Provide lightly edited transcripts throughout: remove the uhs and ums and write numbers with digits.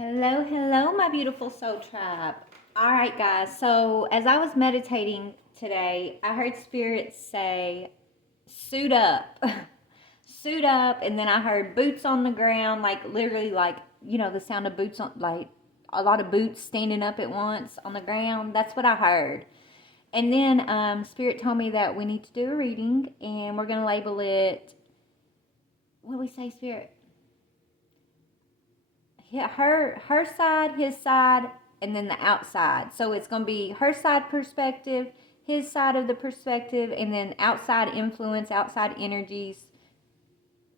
Hello, hello, my beautiful soul tribe. All right, guys. So, as I was meditating today, I heard Spirit say, suit up, suit up. And then I heard boots on the ground, like literally, like, the sound of boots on, like a lot of boots standing up at once on the ground. That's what I heard. And then Spirit told me that we need to do a reading and we're going to label it, what do we say, Spirit? Her side, his side, and then the outside. So it's going to be her side perspective, his side of the perspective, and then outside influence, outside energies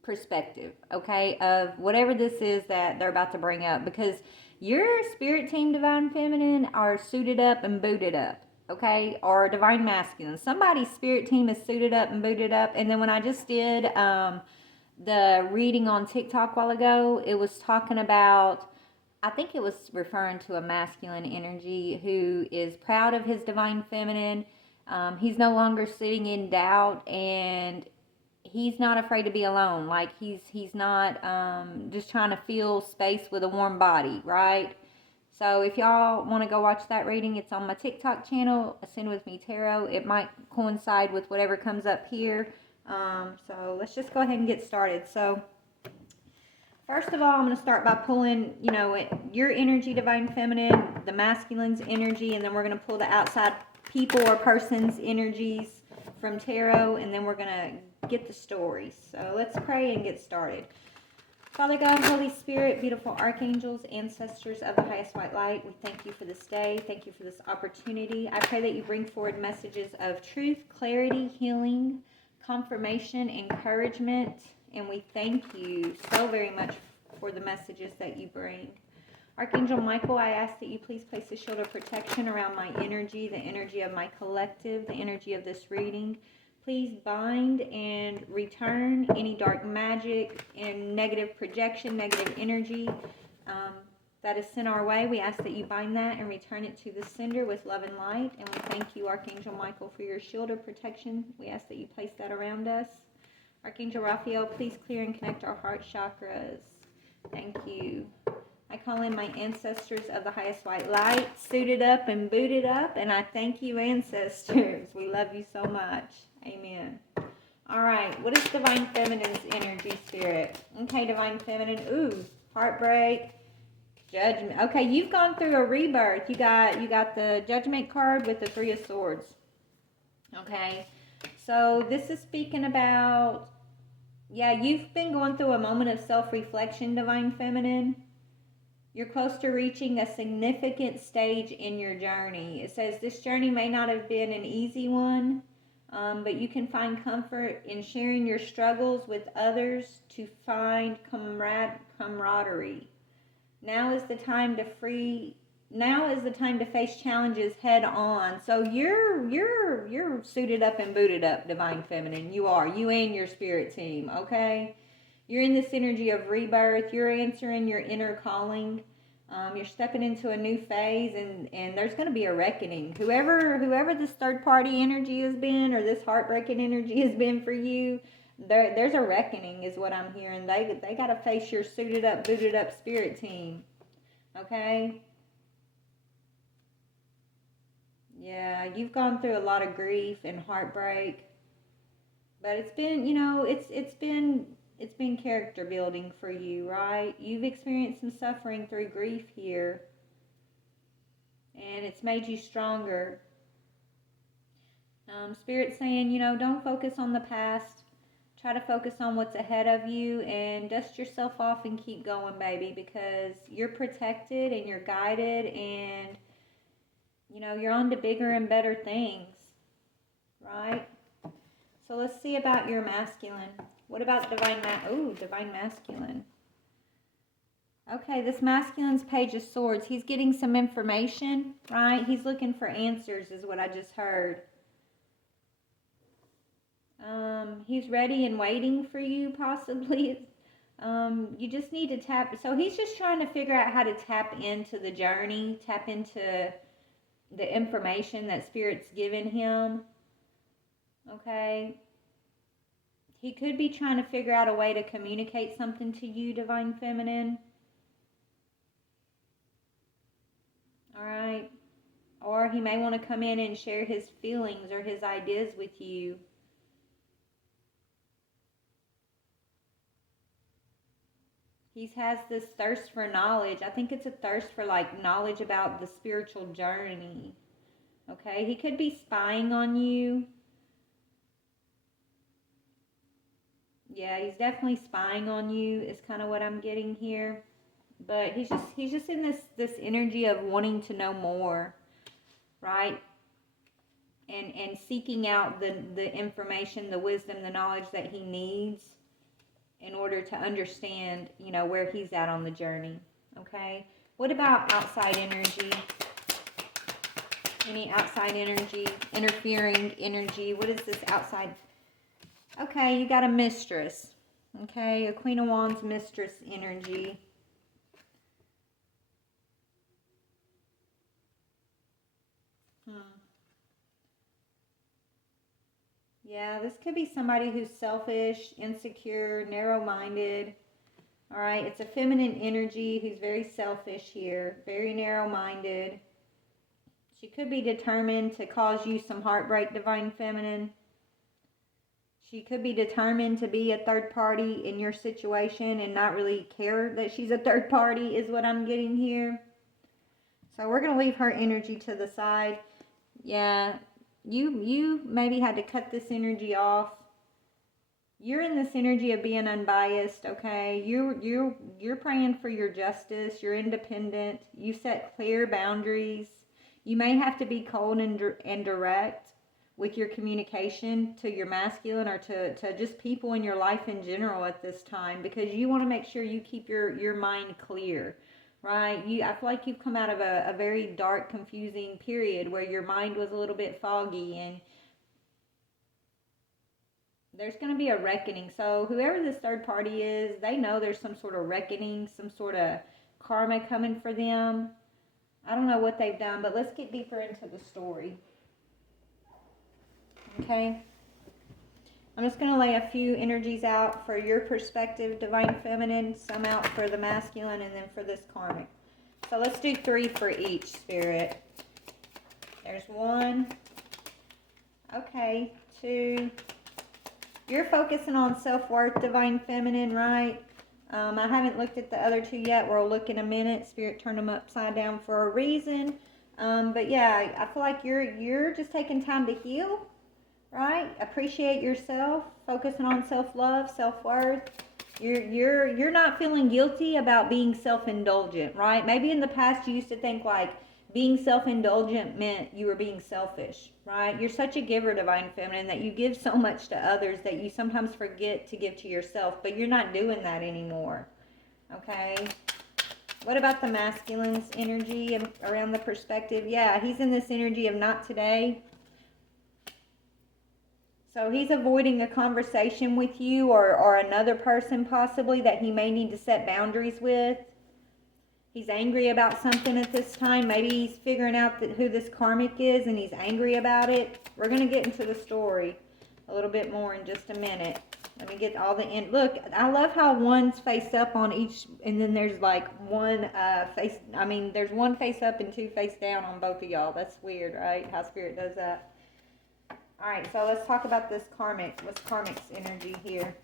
perspective, okay, of whatever this is that they're about to bring up. Because your spirit team, Divine Feminine, are suited up and booted up, okay, or Divine Masculine. Somebody's spirit team is suited up and booted up. And then when I just did the reading on TikTok a while ago, it was talking about, I think it was referring to a masculine energy who is proud of his divine feminine. He's no longer sitting in doubt, and he's not afraid to be alone. Like he's not just trying to fill space with a warm body, right? So if y'all want to go watch that reading, it's on my TikTok channel, Ascend With Me Tarot. It might coincide with whatever comes up here. So let's just go ahead and get started. So first of all, I'm going to start by pulling, your energy, Divine Feminine, the masculine's energy, and then we're going to pull the outside people or person's energies from tarot, and then we're going to get the stories. So let's pray and get started. Father God, Holy Spirit, beautiful archangels, ancestors of the highest white light, we thank you for this day. Thank you for this opportunity. I pray that you bring forward messages of truth, clarity, healing, confirmation, encouragement, and we thank you so very much for the messages that you bring. Archangel Michael, I ask that you please place a shield of protection around my energy, the energy of my collective, the energy of this reading. Please bind and return any dark magic and negative projection, negative energy that is sent our way. We ask that you bind that and return it to the sender with love and light. And we thank you, Archangel Michael, for your shield of protection. We ask that you place that around us. Archangel Raphael, please clear and connect our heart chakras. Thank you. I call in my ancestors of the highest white light, suited up and booted up, and I thank you, ancestors. We love you so much. Amen. All right, what is Divine Feminine's energy, Spirit? Okay, Divine Feminine. Ooh, heartbreak, judgment. Okay, you've gone through a rebirth. You got the Judgment card with the Three of Swords. Okay, so this is speaking about, you've been going through a moment of self-reflection, Divine Feminine. You're close to reaching a significant stage in your journey. It says this journey may not have been an easy one, but you can find comfort in sharing your struggles with others to find camaraderie. Now is the time to face challenges head on. So you're suited up and booted up, Divine Feminine. You and your spirit team, okay? You're in this energy of rebirth. You're answering your inner calling. You're stepping into a new phase, and there's going to be a reckoning. Whoever this third-party energy has been, or this heartbreaking energy has been for you, there's a reckoning is what I'm hearing. They got to face your suited up, booted up spirit team. Okay? Yeah, you've gone through a lot of grief and heartbreak. But it's been, it's been character building for you, right? You've experienced some suffering through grief here, and it's made you stronger. Spirit's saying, don't focus on the past. Try to focus on what's ahead of you and dust yourself off and keep going, baby, because you're protected and you're guided, and, you're on to bigger and better things, right? So let's see about your masculine. What about Divine Masculine. Okay, this masculine's Page of Swords. He's getting some information, right? He's looking for answers is what I just heard. He's ready and waiting for you, possibly. You just need to tap. So he's just trying to figure out how to tap into the journey, tap into the information that Spirit's given him. Okay. He could be trying to figure out a way to communicate something to you, Divine Feminine. All right. Or he may want to come in and share his feelings or his ideas with you. He has this thirst for knowledge. I think it's a thirst for like knowledge about the spiritual journey. Okay, he could be spying on you. Yeah, he's definitely spying on you is kind of what I'm getting here. But he's just in this energy of wanting to know more, right? And seeking out the information, the wisdom, the knowledge that he needs in order to understand, where he's at on the journey. Okay? What about outside energy? Any outside energy, interfering energy? What is this outside? Okay, you got a mistress. Okay, a Queen of Wands mistress energy. Yeah, this could be somebody who's selfish, insecure, narrow-minded. All right, it's a feminine energy who's very selfish here, very narrow-minded. She could be determined to cause you some heartbreak, Divine Feminine. She could be determined to be a third party in your situation and not really care that she's a third party is what I'm getting here. So we're going to leave her energy to the side. Yeah, you maybe had to cut this energy off. You're in this energy of being unbiased, okay? You're praying for your justice. You're independent. You set clear boundaries. You may have to be cold and direct with your communication to your masculine or to just people in your life in general at this time, because you want to make sure you keep your mind clear, right? I feel like you've come out of a very dark, confusing period where your mind was a little bit foggy, and there's going to be a reckoning. So whoever this third party is, they know there's some sort of reckoning, some sort of karma coming for them. I don't know what they've done, but let's get deeper into the story. Okay? I'm just going to lay a few energies out for your perspective, Divine Feminine, some out for the masculine, and then for this karmic. So let's do 3 for each, Spirit. There's 1. Okay, 2. You're focusing on self-worth, Divine Feminine, right? I haven't looked at the other 2 yet. We'll look in a minute. Spirit turned them upside down for a reason. But yeah, I feel like you're just taking time to heal, right? Appreciate yourself, focusing on self-love, self-worth. You're not feeling guilty about being self-indulgent, right? Maybe in the past you used to think like being self-indulgent meant you were being selfish, right? You're such a giver, Divine Feminine, that you give so much to others that you sometimes forget to give to yourself, but you're not doing that anymore, okay? What about the masculine's energy around the perspective? Yeah, he's in this energy of not today. So he's avoiding a conversation with you or another person possibly that he may need to set boundaries with. He's angry about something at this time. Maybe he's figuring out who this karmic is and he's angry about it. We're going to get into the story a little bit more in just a minute. Let me get all the end. Look, I love how one's face up on each, and then there's like one there's one face up and 2 face down on both of y'all. That's weird, right? How Spirit does that. All right, so let's talk about this karmic. What's karmic's energy here?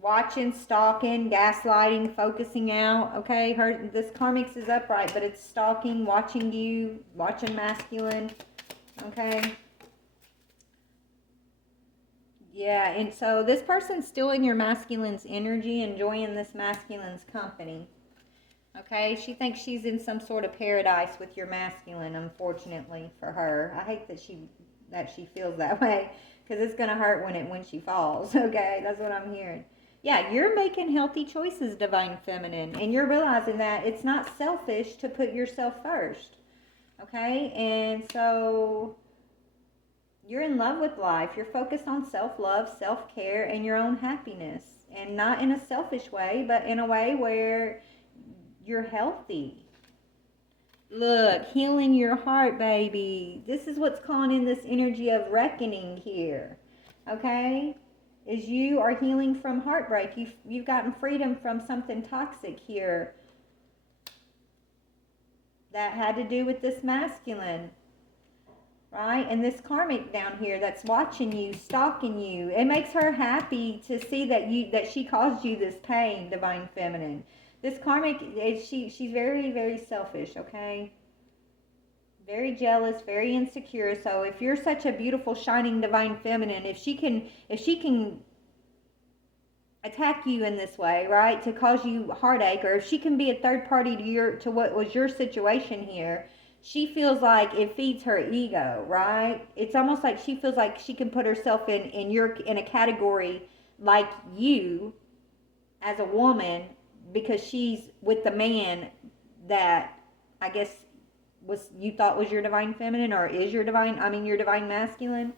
Watching, stalking, gaslighting, focusing out. Okay, this karmic's is upright, but it's stalking, watching you, watching masculine. Okay. Yeah, and so this person's still in your masculine's energy, enjoying this masculine's company. Okay, she thinks she's in some sort of paradise with your masculine, unfortunately for her. I hate that she feels that way, because it's going to hurt when she falls. Okay, that's what I'm hearing. Yeah, you're making healthy choices, Divine Feminine, and you're realizing that it's not selfish to put yourself first. Okay, and so you're in love with life. You're focused on self-love, self-care, and your own happiness, and not in a selfish way, but in a way where you're healthy. Look, healing your heart, baby. This is what's calling in this energy of reckoning here. Okay? Is you are healing from heartbreak. You've gotten freedom from something toxic here. that had to do with this masculine, right? And this karmic down here that's watching you, stalking you. It makes her happy to see that she caused you this pain, divine feminine. This karmic is she's very, very selfish, okay? Very jealous, very insecure. So if you're such a beautiful, shining divine feminine, if she can attack you in this way, right, to cause you heartache, or if she can be a third party to what was your situation here, she feels like it feeds her ego, right? It's almost like she feels like she can put herself in a category like you as a woman, because she's with the man that I guess you thought was your divine feminine, or is your your divine masculine,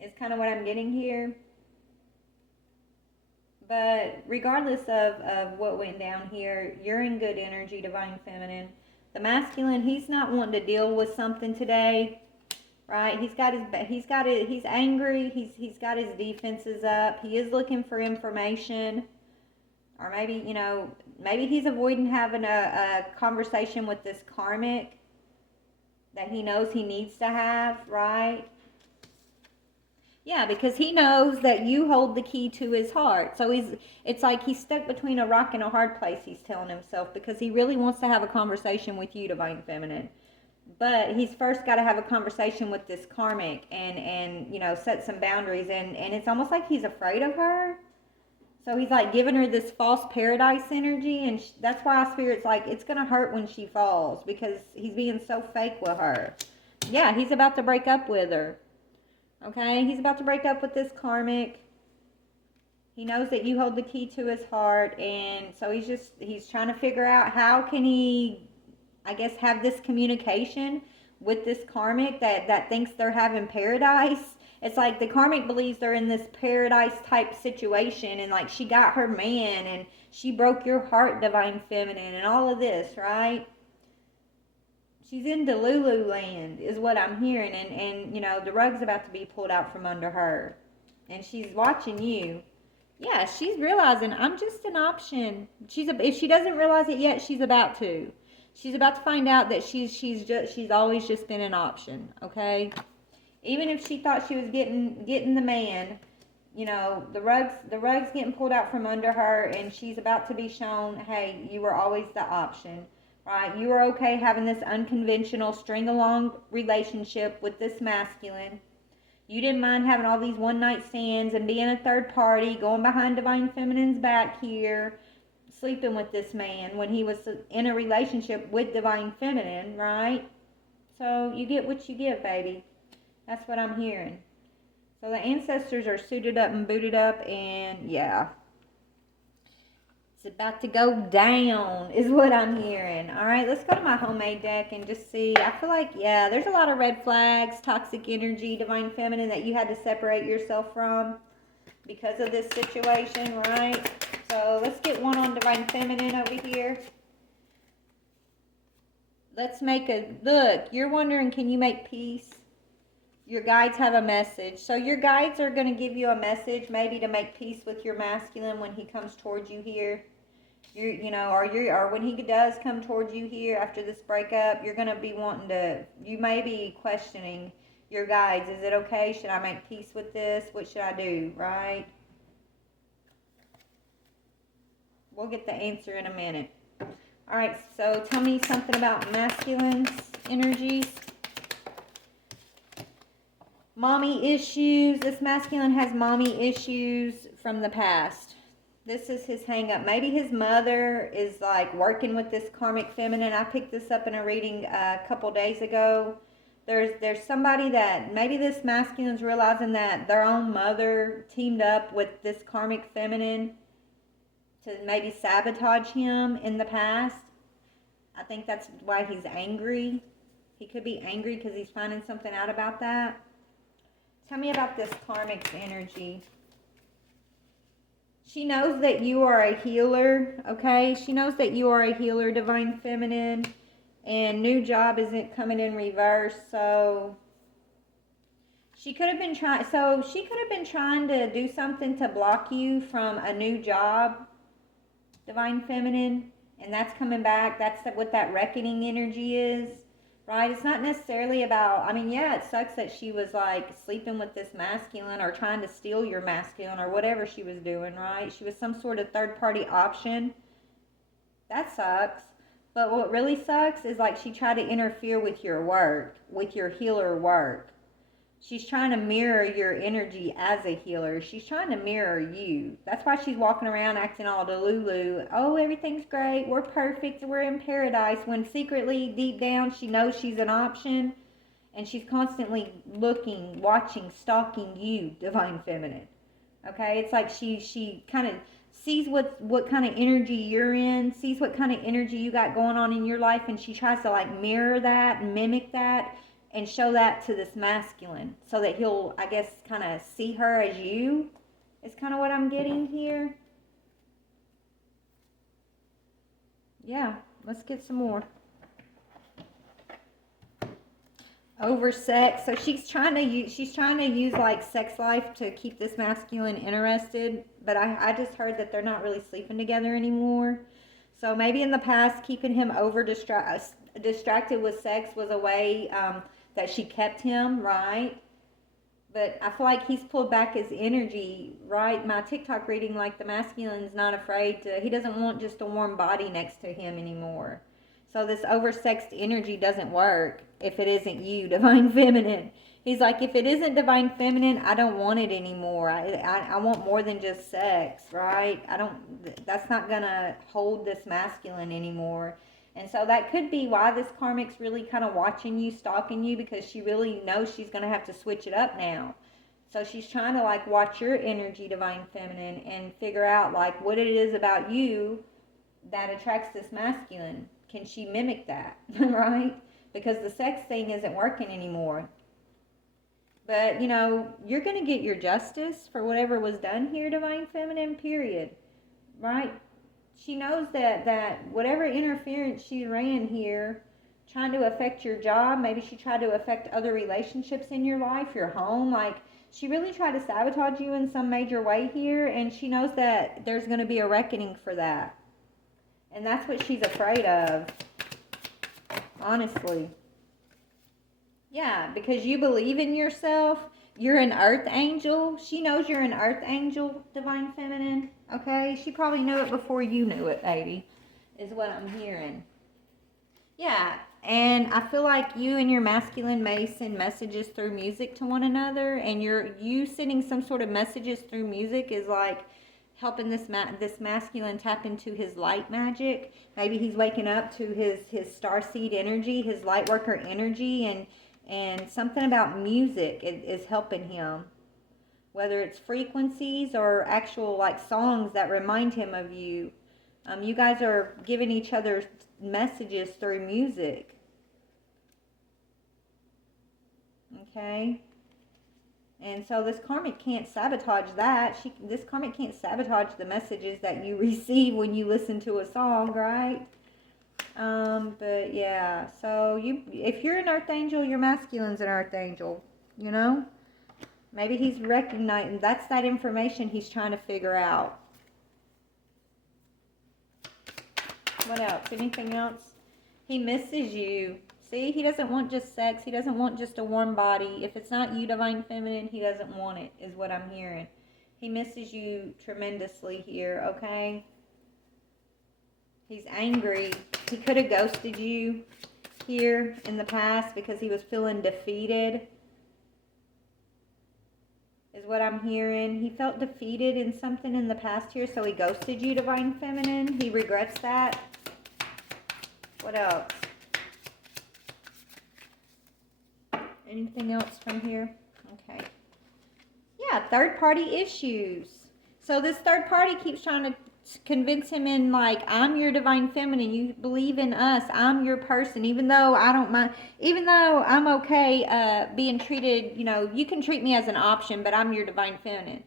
is kind of what I'm getting here. But regardless of what went down here, you're in good energy, divine feminine. The masculine, he's not wanting to deal with something today, right? He's angry. He's got his defenses up. He is looking for information, or maybe he's avoiding having a conversation with this karmic that he knows he needs to have, right? Yeah, because he knows that you hold the key to his heart. So it's like he's stuck between a rock and a hard place, he's telling himself, because he really wants to have a conversation with you, divine feminine. But he's first got to have a conversation with this karmic and set some boundaries. And it's almost like he's afraid of her. So he's like giving her this false paradise energy. And that's why Spirit's like, it's going to hurt when she falls, because he's being so fake with her. Yeah, he's about to break up with her. Okay, he's about to break up with this karmic. He knows that you hold the key to his heart, and so he's trying to figure out how can he, I guess, have this communication with this karmic that thinks they're having paradise. It's like the karmic believes they're in this paradise type situation, and like she got her man, and she broke your heart, divine feminine, and all of this, right? She's in Delulu land, is what I'm hearing, and the rug's about to be pulled out from under her, and she's watching you. Yeah, she's realizing I'm just an option. If she doesn't realize it yet, she's about to. She's about to find out that she's always just been an option. Okay, even if she thought she was getting the man, the rug's getting pulled out from under her, and she's about to be shown, hey, you were always the option. Right, you were okay having this unconventional string-along relationship with this masculine. You didn't mind having all these one-night stands and being a third party, going behind divine feminine's back here, sleeping with this man when he was in a relationship with divine feminine, right? So you get what you give, baby. That's what I'm hearing. So the ancestors are suited up and booted up, and yeah. It's about to go down is what I'm hearing. All right, let's go to my homemade deck and just see. I feel like, yeah, there's a lot of red flags, toxic energy, divine feminine that you had to separate yourself from because of this situation, right? So let's get one on divine feminine over here. Let's make look, you're wondering, can you make peace? Your guides have a message. So your guides are going to give you a message, maybe to make peace with your masculine when he comes towards you here. Or when he does come towards you here after this breakup, you're going to be you may be questioning your guides. Is it okay? Should I make peace with this? What should I do? Right? We'll get the answer in a minute. All right, so tell me something about masculine's energies. Mommy issues. This masculine has mommy issues from the past. This is his hang up. Maybe his mother is like working with this karmic feminine. I picked this up in a reading a couple days ago. There's somebody that maybe this masculine's realizing that their own mother teamed up with this karmic feminine to maybe sabotage him in the past. I think that's why he's angry. He could be angry because he's finding something out about that. Tell me about this karmic's energy. She knows that you are a healer, okay? She knows that you are a healer, divine feminine, and new job isn't coming in reverse, so she could have been trying to do something to block you from a new job, divine feminine, And that's coming back. That's what that reckoning energy is, right? It's not necessarily about, I mean, yeah, it sucks that she was like sleeping with this masculine or trying to steal your masculine or whatever she was doing, right? She was some sort of third party option. That sucks. But what really sucks is like she tried to interfere with your work, with your healer work. She's trying to mirror your energy as a healer. She's trying to mirror you. That's why she's walking around acting all delulu. Oh, everything's great. We're perfect. We're in paradise. When secretly, deep down, she knows she's an option. And she's constantly looking, watching, stalking you, Divine Feminine. Okay? It's like she kind of sees what kind of energy you're in, sees what kind of energy you got going on in your life, and she tries to like mirror that, mimic that, and show that to this masculine so that he'll, I guess, kind of see her as you. Is kind of what I'm getting here. Yeah, let's get some more. Over sex. So she's trying to use like sex life to keep this masculine interested, but I just heard that they're not really sleeping together anymore. So maybe in the past keeping him over distracted with sex was a way that she kept him, right? But I feel like he's pulled back his energy, right? My TikTok reading, like the masculine's not afraid to, he doesn't want just a warm body next to him anymore. So this oversexed energy doesn't work if it isn't you, Divine Feminine. He's like, if it isn't Divine Feminine, I don't want it anymore. I want more than just sex, right? That's not going to hold this masculine anymore. And so that could be why this karmic's really kind of watching you, stalking you, because she really knows she's going to have to switch it up now. So she's trying to like watch your energy, Divine Feminine, and figure out like what it is about you that attracts this masculine. Can she mimic that, right? Because the sex thing isn't working anymore. But, you know, you're going to get your justice for whatever was done here, Divine Feminine, period. Right? She knows that whatever interference she ran here, trying to affect your job, maybe she tried to affect other relationships in your life, your home, like, she really tried to sabotage you in some major way here, and she knows that there's going to be a reckoning for that. And that's what she's afraid of, honestly. Yeah, because you believe in yourself. You're an earth angel. She knows you're an earth angel, Divine Feminine. Okay? She probably knew it before you knew it, baby, is what I'm hearing. Yeah, and I feel like you and your masculine may send messages through music to one another, and you sending some sort of messages through music is like helping this masculine tap into his light magic. Maybe he's waking up to his starseed energy, his light worker energy, and something about music is helping him. Whether it's frequencies or actual like songs that remind him of you. You guys are giving each other messages through music. Okay? And so this karmic can't sabotage that. This karmic can't sabotage the messages that you receive when you listen to a song, right? But yeah, so if you're an earth angel, your masculine's an earth angel, you know? Maybe he's recognizing that's that information he's trying to figure out. What else? Anything else? He misses you. See, he doesn't want just sex. He doesn't want just a warm body. If it's not you, Divine Feminine, he doesn't want it, is what I'm hearing. He misses you tremendously here, okay? He's angry. He could have ghosted you here in the past because he was feeling defeated, is what I'm hearing. He felt defeated in something in the past here, so he ghosted you, Divine Feminine. He regrets that. What else? Anything else from here? Okay. Yeah, third party issues. So this third party keeps trying to convince him in like, I'm your Divine Feminine. You believe in us. I'm your person. Even though I don't mind, even though I'm okay being treated, you know, you can treat me as an option, but I'm your Divine Feminine.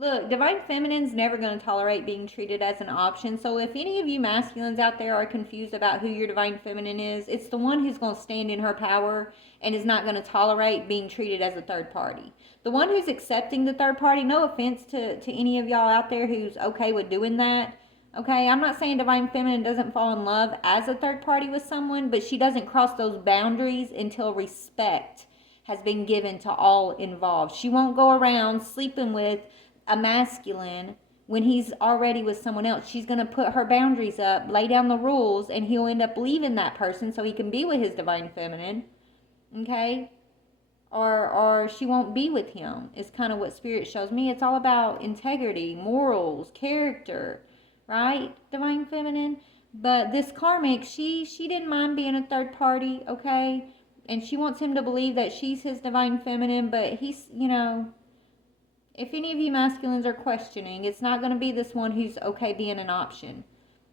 Look, Divine Feminine's never going to tolerate being treated as an option. So if any of you masculines out there are confused about who your Divine Feminine is, it's the one who's going to stand in her power and is not going to tolerate being treated as a third party. The one who's accepting the third party, no offense to any of y'all out there who's okay with doing that, Okay, I'm not saying Divine Feminine doesn't fall in love as a third party with someone, but she doesn't cross those boundaries until respect has been given to all involved. She won't go around sleeping with a masculine when he's already with someone else. She's going to put her boundaries up, lay down the rules, and he'll end up leaving that person so he can be with his Divine Feminine. Okay? Or she won't be with him. It's kind of what Spirit shows me. It's all about integrity, morals, character, right? Divine Feminine. But this karmic, she didn't mind being a third party, okay? And she wants him to believe that she's his Divine Feminine, but he's, if any of you masculines are questioning, it's not going to be this one who's okay being an option.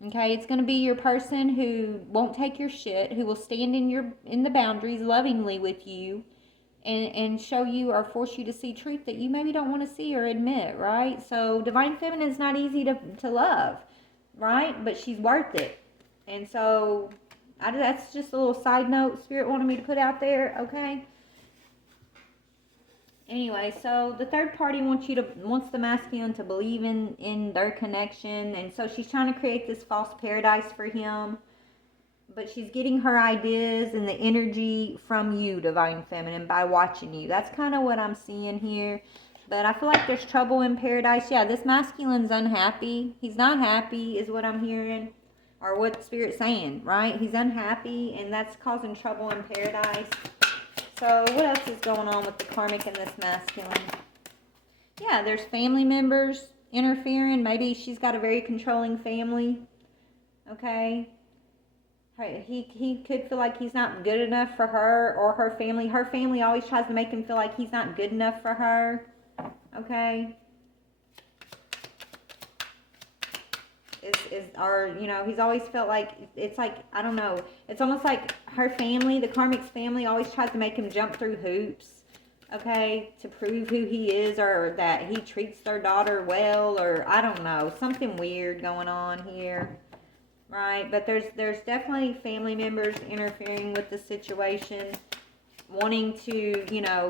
Okay, it's going to be your person who won't take your shit, who will stand in the boundaries lovingly with you, and show you or force you to see truth that you maybe don't want to see or admit, right? So Divine Feminine is not easy to love, right? But she's worth it. And so that's just a little side note Spirit wanted me to put out there, okay? Anyway, so the third party wants the masculine to believe in their connection, and so she's trying to create this false paradise for him. But she's getting her ideas and the energy from you, Divine Feminine, by watching you. That's kind of what I'm seeing here. But I feel like there's trouble in paradise. Yeah, this masculine's unhappy. He's not happy is what I'm hearing. Or what Spirit's saying, right? He's unhappy, and that's causing trouble in paradise. So what else is going on with the karmic and this masculine? Yeah, there's family members interfering. Maybe she's got a very controlling family. Okay. He could feel like he's not good enough for her or her family. Her family always tries to make him feel like he's not good enough for her. Okay? He's always felt like, it's like, I don't know. It's almost like her family, the karmic's family, always tries to make him jump through hoops. Okay? To prove who he is, or that he treats their daughter well, or I don't know. Something weird going on here. Right, but there's definitely family members interfering with the situation, wanting to,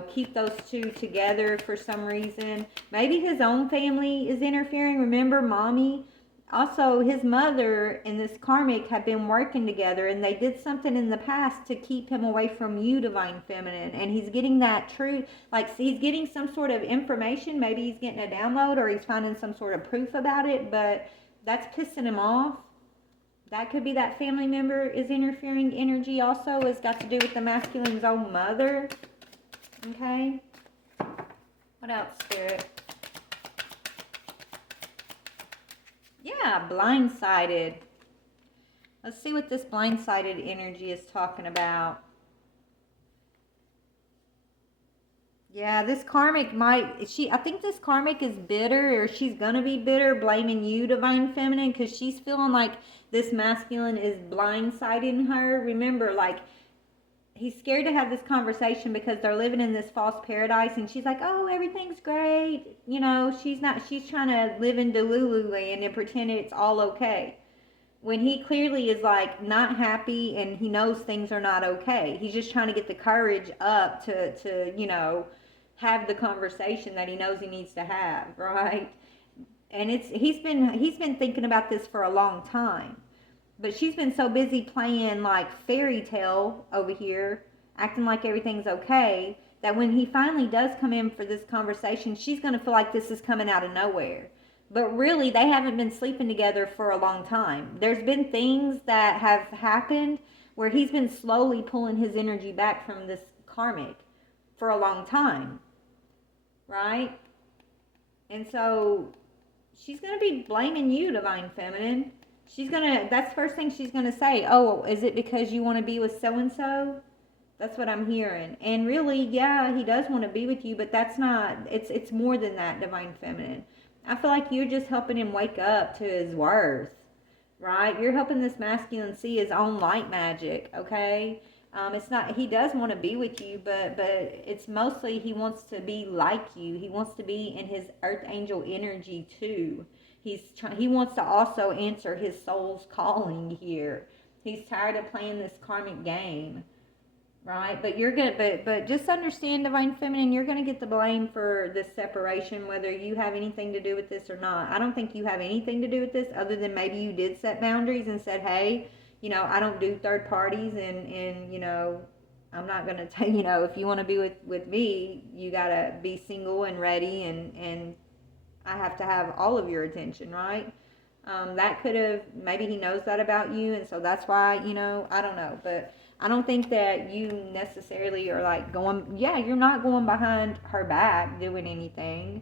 keep those two together for some reason. Maybe his own family is interfering. Remember, mommy, also his mother and this karmic have been working together, and they did something in the past to keep him away from you, Divine Feminine, and he's getting that truth, like he's getting some sort of information. Maybe he's getting a download, or he's finding some sort of proof about it, but that's pissing him off. That could be that family member is interfering energy also. It's got to do with the masculine's own mother. Okay. What else, Spirit? Yeah, blindsided. Let's see what this blindsided energy is talking about. Yeah, this karmic I think this karmic is bitter, or she's gonna be bitter, blaming you, Divine Feminine, because she's feeling like this masculine is blindsiding her. Remember, like, he's scared to have this conversation because they're living in this false paradise, and she's like, oh, everything's great. She's trying to live in Delulu land and pretend it's all okay. When he clearly is like not happy, and he knows things are not okay. He's just trying to get the courage up to have the conversation that he knows he needs to have, right? And he's been thinking about this for a long time. But she's been so busy playing like fairy tale over here, acting like everything's okay, that when he finally does come in for this conversation, she's going to feel like this is coming out of nowhere. But really, they haven't been sleeping together for a long time. There's been things that have happened where he's been slowly pulling his energy back from this karmic for a long time. Right? And so she's going to be blaming you, Divine Feminine. That's the first thing she's going to say. Oh, is it because you want to be with so-and-so? That's what I'm hearing. And really, yeah, he does want to be with you, but that's not, it's more than that, Divine Feminine. I feel like you're just helping him wake up to his worth, right? You're helping this masculine see his own light magic, okay? It's not, he does want to be with you, but it's mostly he wants to be like you. He wants to be in his earth angel energy too. He wants to also answer his soul's calling here. He's tired of playing this karmic game, right? But you're gonna, but just understand, Divine Feminine, you're gonna get the blame for this separation, whether you have anything to do with this or not. I don't think you have anything to do with this, other than maybe you did set boundaries and said, hey, you know, I don't do third parties, and you know, I'm not gonna tell you know, if you want to be with me, you gotta be single and ready, and I have to have all of your attention, right? That could have, maybe he knows that about you, and so that's why, you know, I don't know, but I don't think that you necessarily are like going, yeah, you're not going behind her back doing anything,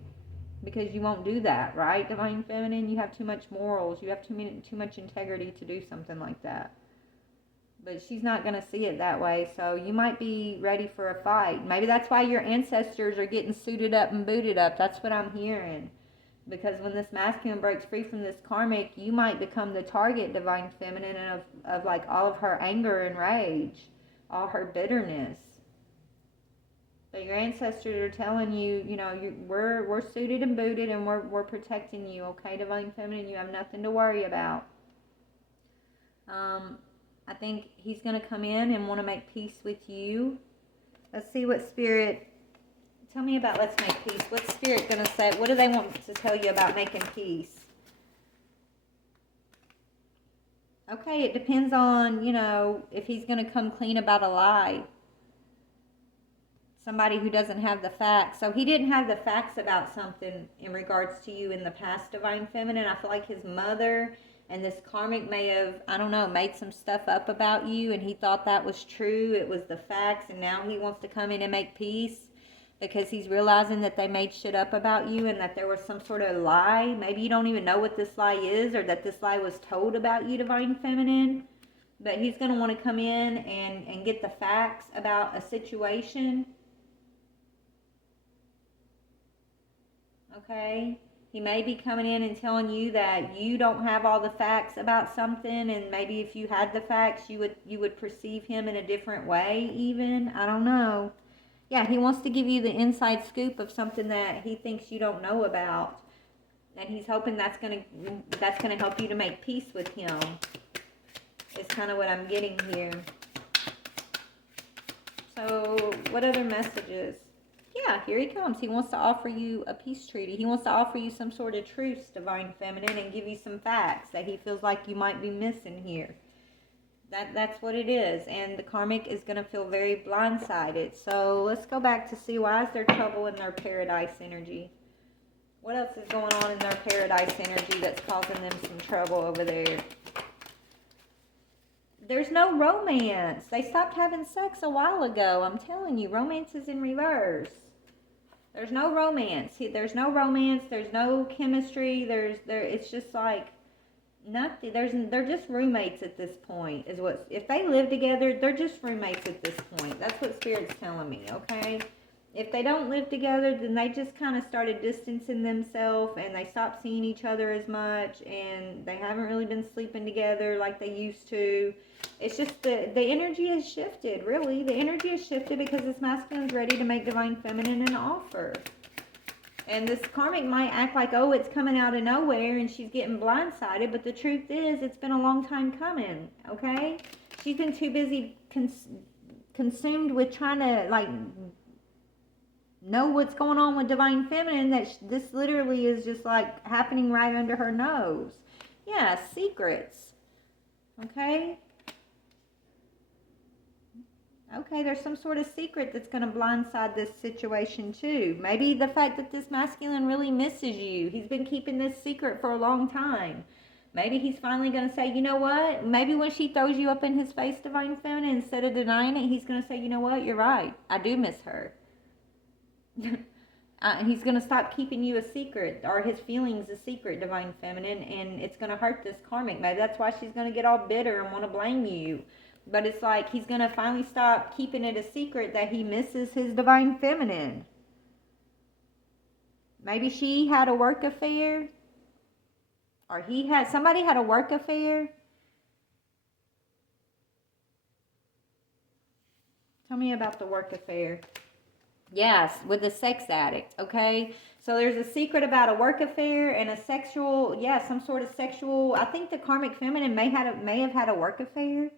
because you won't do that, right, Divine Feminine? You have too much morals, you have too much integrity to do something like that. But she's not going to see it that way, so you might be ready for a fight. Maybe that's why your ancestors are getting suited up and booted up. That's what I'm hearing. Because when this masculine breaks free from this karmic, you might become the target, Divine Feminine, of like all of her anger and rage, all her bitterness. But your ancestors are telling you, you know, we're suited and booted, and we're protecting you, okay, Divine Feminine? You have nothing to worry about. I think he's going to come in and want to make peace with you. Let's see what Spirit... Tell me about let's make peace. What's Spirit going to say? What do they want to tell you about making peace? Okay, it depends on, you know, if he's going to come clean about a lie. Somebody who doesn't have the facts. So he didn't have the facts about something in regards to you in the past, Divine Feminine. I feel like his mother and this karmic may have, I don't know, made some stuff up about you, and he thought that was true. It was the facts, and now he wants to come in and make peace, because he's realizing that they made shit up about you and that there was some sort of lie. Maybe you don't even know what this lie is, or that this lie was told about you, Divine Feminine. But he's going to want to come in and get the facts about a situation. Okay? He may be coming in and telling you that you don't have all the facts about something, and maybe if you had the facts, you would perceive him in a different way even. I don't know. Yeah, he wants to give you the inside scoop of something that he thinks you don't know about. And he's hoping that's gonna help you to make peace with him. It's kind of what I'm getting here. So, what other messages? Yeah, here he comes. He wants to offer you a peace treaty. He wants to offer you some sort of truce, Divine Feminine, and give you some facts that he feels like you might be missing here. That's what it is, and the karmic is going to feel very blindsided. So let's go back to see, why is there trouble in their paradise energy? What else is going on in their paradise energy that's causing them some trouble over there? There's no romance. They stopped having sex a while ago. I'm telling you, romance is in reverse. There's no romance. There's no romance. There's no chemistry. It's just like nothing. They're just roommates at this point. Is what, if they live together, they're just roommates at this point. That's what Spirit's telling me. Okay. If they don't live together, then they just kind of started distancing themselves, and they stopped seeing each other as much, and they haven't really been sleeping together like they used to. It's just the energy has shifted, really. The energy has shifted because this masculine's ready to make Divine Feminine an offer. And this karmic might act like, oh, it's coming out of nowhere and she's getting blindsided, but the truth is, it's been a long time coming, okay? She's been too busy consumed with trying to, like, know what's going on with Divine Feminine, that this literally is just like happening right under her nose. Yeah, secrets. Okay? Okay, there's some sort of secret that's going to blindside this situation too. Maybe the fact that this masculine really misses you. He's been keeping this secret for a long time. Maybe he's finally going to say, you know what? Maybe when she throws you up in his face, Divine Feminine, instead of denying it, he's going to say, you know what? You're right. I do miss her. He's going to stop keeping you a secret, or his feelings a secret, Divine Feminine, and it's going to hurt this karmic. Maybe that's why she's going to get all bitter and want to blame you. But it's like he's going to finally stop keeping it a secret that he misses his Divine Feminine. Maybe she had a work affair, or somebody had a work affair. Tell me about the work affair. Yes, with the sex addict, okay? So there's a secret about a work affair and a sexual, some sort of sexual. I think the karmic feminine may have had a work affair.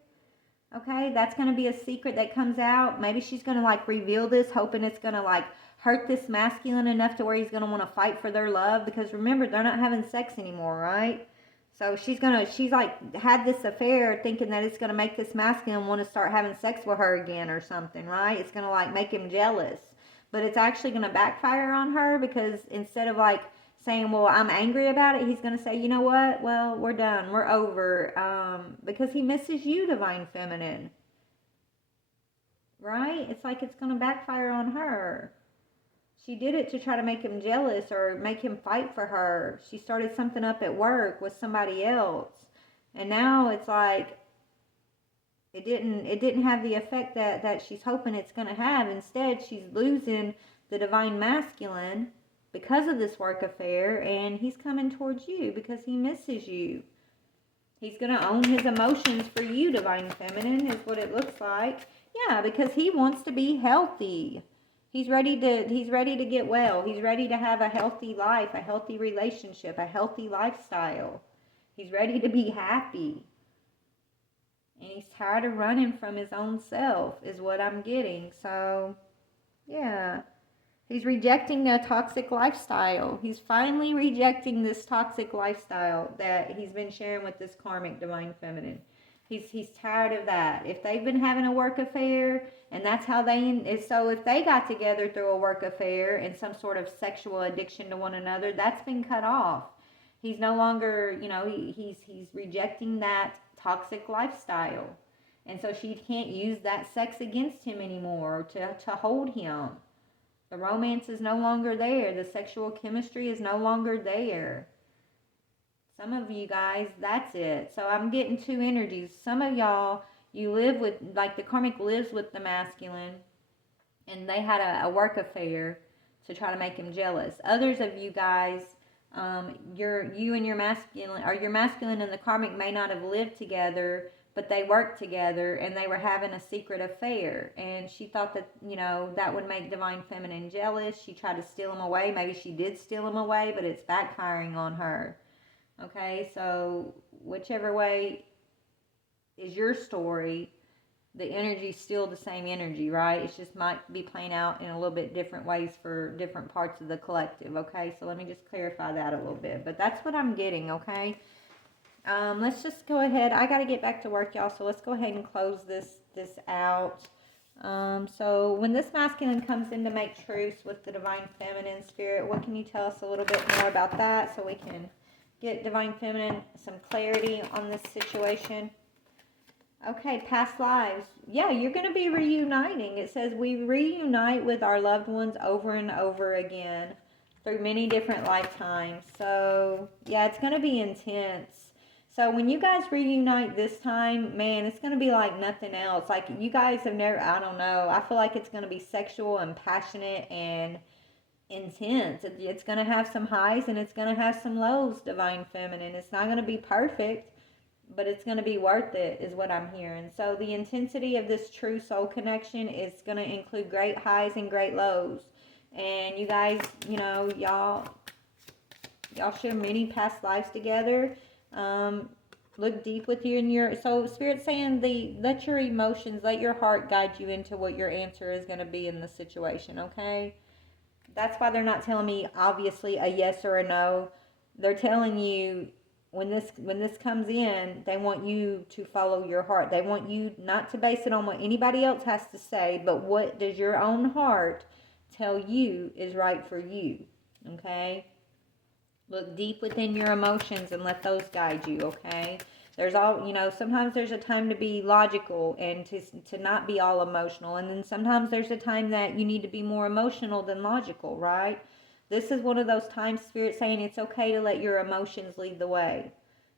Okay, that's going to be a secret that comes out. Maybe she's going to like reveal this, hoping it's going to like hurt this masculine enough to where he's going to want to fight for their love. Because remember, they're not having sex anymore, right? So she's like had this affair thinking that it's going to make this masculine want to start having sex with her again or something, right? It's going to like make him jealous. But it's actually going to backfire on her, because instead of like saying, well, I'm angry about it, he's going to say, you know what? Well, we're done. We're over. Because he misses you, Divine Feminine. Right? It's like it's going to backfire on her. She did it to try to make him jealous or make him fight for her. She started something up at work with somebody else. And now it's like it didn't have the effect that she's hoping it's going to have. Instead, she's losing the divine masculine because of this work affair, and he's coming towards you because he misses you. He's going to own his emotions for you, Divine Feminine, is what it looks like. Yeah, because he wants to be healthy. He's ready to get well. He's ready to have a healthy life, a healthy relationship, a healthy lifestyle. He's ready to be happy. And he's tired of running from his own self, is what I'm getting. So, yeah. He's rejecting a toxic lifestyle. He's finally rejecting this toxic lifestyle that he's been sharing with this karmic Divine Feminine. He's tired of that. If they've been having a work affair, and that's how so if they got together through a work affair and some sort of sexual addiction to one another, that's been cut off. He's no longer, he's rejecting that toxic lifestyle. And so she can't use that sex against him anymore to hold him. The romance is no longer there. The sexual chemistry is no longer there. Some of you guys, that's it. So I'm getting two energies. Some of y'all, you live with, like the karmic lives with the masculine, and they had a work affair to try to make him jealous. Others of you guys, you and your masculine, or your masculine and the karmic may not have lived together, but they worked together and they were having a secret affair. And she thought that, that would make Divine Feminine jealous. She tried to steal him away. Maybe she did steal him away, but it's backfiring on her. Okay, so whichever way is your story, the energy's still the same energy, right? It just might be playing out in a little bit different ways for different parts of the collective, okay? So let me just clarify that a little bit. But that's what I'm getting, okay? Let's just go ahead. I got to get back to work, y'all, so let's go ahead and close this out. So when this masculine comes in to make truce with the Divine Feminine Spirit, what can you tell us a little bit more about that so we can get Divine Feminine some clarity on this situation? Okay, past lives. Yeah, you're going to be reuniting. It says we reunite with our loved ones over and over again through many different lifetimes. So, yeah, it's going to be intense. So when you guys reunite this time, man, it's going to be like nothing else. Like you guys have never, I don't know. I feel like it's going to be sexual and passionate and intense. It's going to have some highs and it's going to have some lows, Divine Feminine. It's not going to be perfect, but it's going to be worth it, is what I'm hearing. So the intensity of this true soul connection is going to include great highs and great lows. And you guys, y'all share many past lives together. Look deep within your, so Spirit's saying let your emotions, let your heart guide you into what your answer is going to be in the situation, okay? That's why they're not telling me obviously a yes or a no. They're telling you when this comes in, they want you to follow your heart. They want you not to base it on what anybody else has to say, but what does your own heart tell you is right for you, okay? Look deep within your emotions and let those guide you, okay? There's sometimes there's a time to be logical and to not be all emotional. And then sometimes there's a time that you need to be more emotional than logical, right? This is one of those times, Spirit saying it's okay to let your emotions lead the way.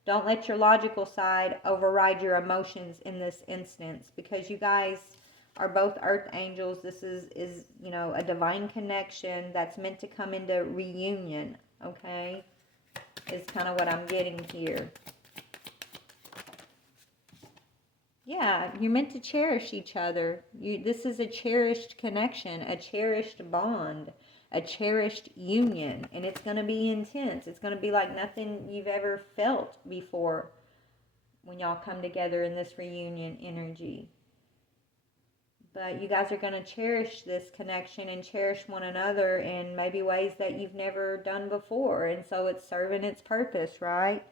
Don't let your logical side override your emotions in this instance, because you guys are both earth angels. This is a divine connection that's meant to come into reunion, okay? Is kind of what I'm getting here. Yeah, you're meant to cherish each other. This is a cherished connection, a cherished bond, a cherished union, and it's going to be intense. It's going to be like nothing you've ever felt before when y'all come together in this reunion energy. But you guys are going to cherish this connection and cherish one another in maybe ways that you've never done before. And so it's serving its purpose, right?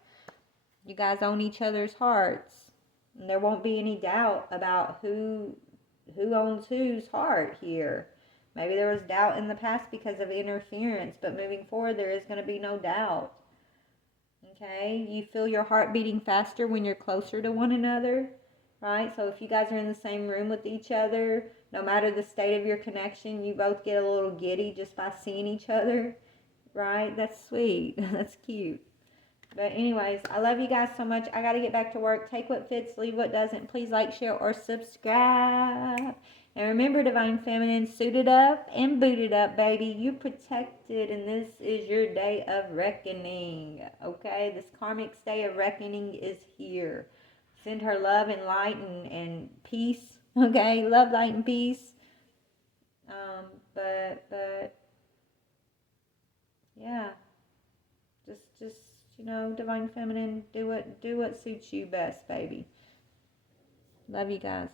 You guys own each other's hearts. And there won't be any doubt about who owns whose heart here. Maybe there was doubt in the past because of interference, but moving forward there is going to be no doubt. Okay? You feel your heart beating faster when you're closer to one another. Right? So if you guys are in the same room with each other, no matter the state of your connection, you both get a little giddy just by seeing each other. Right? That's sweet. That's cute. But anyways, I love you guys so much. I got to get back to work. Take what fits, leave what doesn't. Please like, share, or subscribe. And remember, Divine Feminine, suited up and booted up, baby. You protected, and this is your day of reckoning. Okay? This Karmics day of reckoning is here. Send her love and light and peace. Okay? Love, light, and peace. But yeah. Just Divine Feminine, do what suits you best, baby. Love you guys.